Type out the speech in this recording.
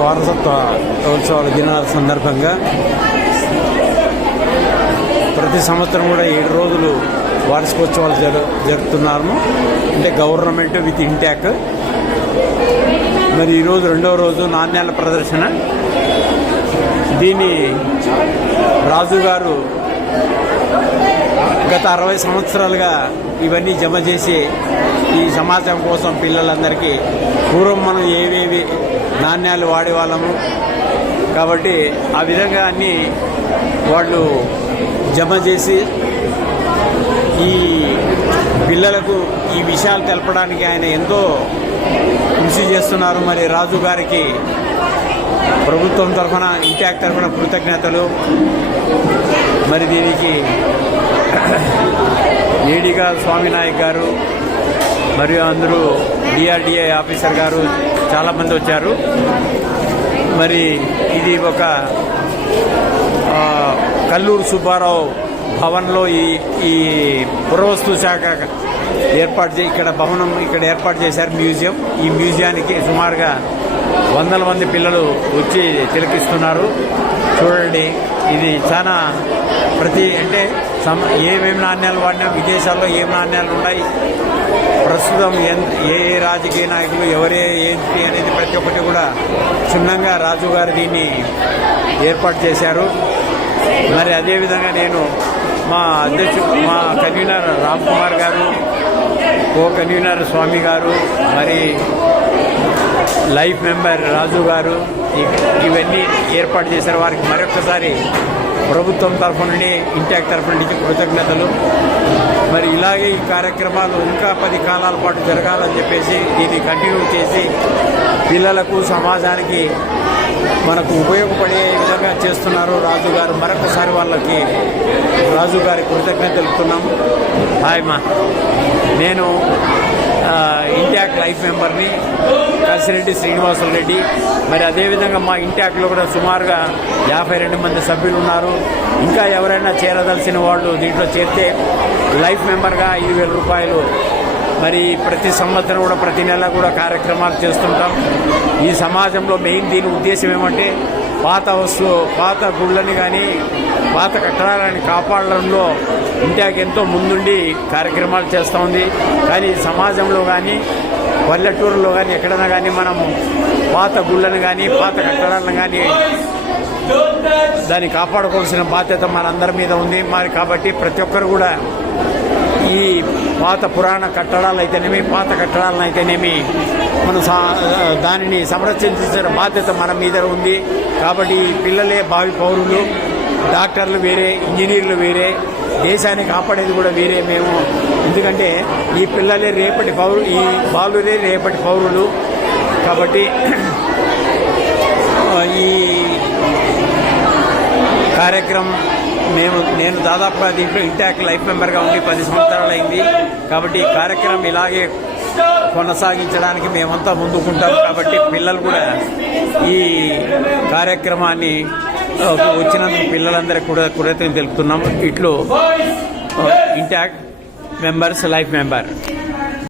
వారసత్వ ఉత్సవాల దినాల సందర్భంగా ప్రతి సంవత్సరం కూడా 7 రోజులు వార్షికోత్సవాలు జరుపుతున్నాము. అంటే గవర్నమెంట్ విత్ ఇంటాక్. మరి ఈరోజు 2వ రోజు నాణ్యాల ప్రదర్శన. దీన్ని రాజు గారు గత 60 సంవత్సరాలుగా ఇవన్నీ జమ చేసి ఈ సమాజం కోసం పిల్లలందరికీ పూర్వం మనం ఏవేవి నాణ్యాలు వాడేవాళ్ళము కాబట్టి ఆ విధంగా అన్నీ వాళ్ళు జమ చేసి ఈ పిల్లలకు ఈ విషయాలు తెలపడానికి ఆయన ఎంతో కృషి చేస్తున్నారు. మరి రాజు గారికి ప్రభుత్వం తరఫున ఇంటాక్ తరఫున కృతజ్ఞతలు. మరి దీనికి ఏడీగా స్వామినాయక్ గారు మరియు అందరూ డిఆర్డిఏ ఆఫీసర్ గారు చాలామంది వచ్చారు. మరి ఇది ఒక కల్లూరు సుబ్బారావు భవన్లో ఈ పురావస్తు శాఖ ఇక్కడ భవనం ఏర్పాటు చేశారు మ్యూజియం. ఈ మ్యూజియానికి సుమారుగా 100 మంది పిల్లలు వచ్చి తిలకిస్తున్నారు. చూడండి, ఇది చాలా అంటే ఏమేమి నాణ్యాలు వాడినా, విదేశాల్లో ఏం నాణ్యాలు ఉన్నాయి, ప్రస్తుతం ఏ రాజకీయ నాయకులు ఎవరే ఏంటి అనేది ప్రతి ఒక్కటి కూడా క్షుణ్ణంగా రాజు గారు దీన్ని ఏర్పాటు చేశారు. మరి అదేవిధంగా నేను మా కన్వీనర్ రామ్ కుమార్ గారు, కో కన్వీనర్ స్వామి గారు, మరి లైఫ్ మెంబర్ రాజు గారు ఇవన్నీ ఏర్పాటు చేశారు. వారికి మరొకసారి ప్రభుత్వం తరఫు నుండి ఇంటాక్ తరఫు నుంచి కృతజ్ఞతలు. మరి ఇలాగే ఈ కార్యక్రమాలు ఇంకా 10 కాలాల పాటు జరగాలని చెప్పేసి దీన్ని కంటిన్యూ చేసి పిల్లలకు సమాజానికి మనకు ఉపయోగపడే విధంగా చేస్తున్నారు రాజు గారు. మరొకసారి వాళ్ళకి రాజు గారి కృతజ్ఞతలు తెలుపుతున్నాం. హాయ్ నేను ఇంటాక్ లైఫ్ మెంబర్ని, కసిరెడ్డి శ్రీనివాసులు రెడ్డి. మరి అదేవిధంగా మా ఇంటాక్లో కూడా సుమారుగా 52 మంది సభ్యులు ఉన్నారు. ఇంకా ఎవరైనా చేరదలసిన వాళ్ళు దీంట్లో చేరితే లైఫ్ మెంబర్గా 5,000 రూపాయలు. మరి ప్రతి సంవత్సరం కూడా ప్రతి నెల కూడా కార్యక్రమాలు చేస్తుంటాం. ఈ సమాజంలో మెయిన్ దీని ఉద్దేశం ఏమంటే పాత గుళ్ళని కానీ పాత కట్టడాలని కాపాడడంలో ఇంటాక్ ఎంతో ముందుండి కార్యక్రమాలు చేస్తూ ఉంది. కానీ సమాజంలో కానీ పల్లెటూరులో కానీ ఎక్కడైనా కానీ మనం పాత గుళ్ళను కానీ పాత కట్టడాలను కానీ దాన్ని కాపాడుకోవాల్సిన బాధ్యత మనందరి మీద ఉంది. మరి కాబట్టి ప్రతి ఒక్కరు కూడా ఈ పాత పురాణ కట్టడాలు అయితేనేమి, పాత కట్టడాలను అయితేనేమి మనం దానిని సంరక్షించిన బాధ్యత మన మీద ఉంది. కాబట్టి పిల్లలే భావి పౌరులు. డాక్టర్లు వేరే, ఇంజనీర్లు వేరే, దేశాన్ని కాపాడేది కూడా వేరే మేము. ఎందుకంటే ఈ పిల్లలే రేపటి పౌరులు, ఈ బాలురే రేపటి పౌరులు. కాబట్టి ఈ కార్యక్రమం నేను దాదాపుగా దీంట్లో ఇంటాక్ లైఫ్ మెంబర్గా ఉండి 10 సంవత్సరాలు అయింది. కాబట్టి ఈ కార్యక్రమం ఇలాగే కొనసాగించడానికి మేమంతా ముందుకుంటాం. కాబట్టి పిల్లలు కూడా ఈ కార్యక్రమాన్ని వచ్చినందుకు పిల్లలందరికీ కూడా కృతజ్ఞతలు తెలుపుతున్నాం. ఇట్లు ఇంటాక్ మెంబర్స్ లైఫ్ మెంబర్.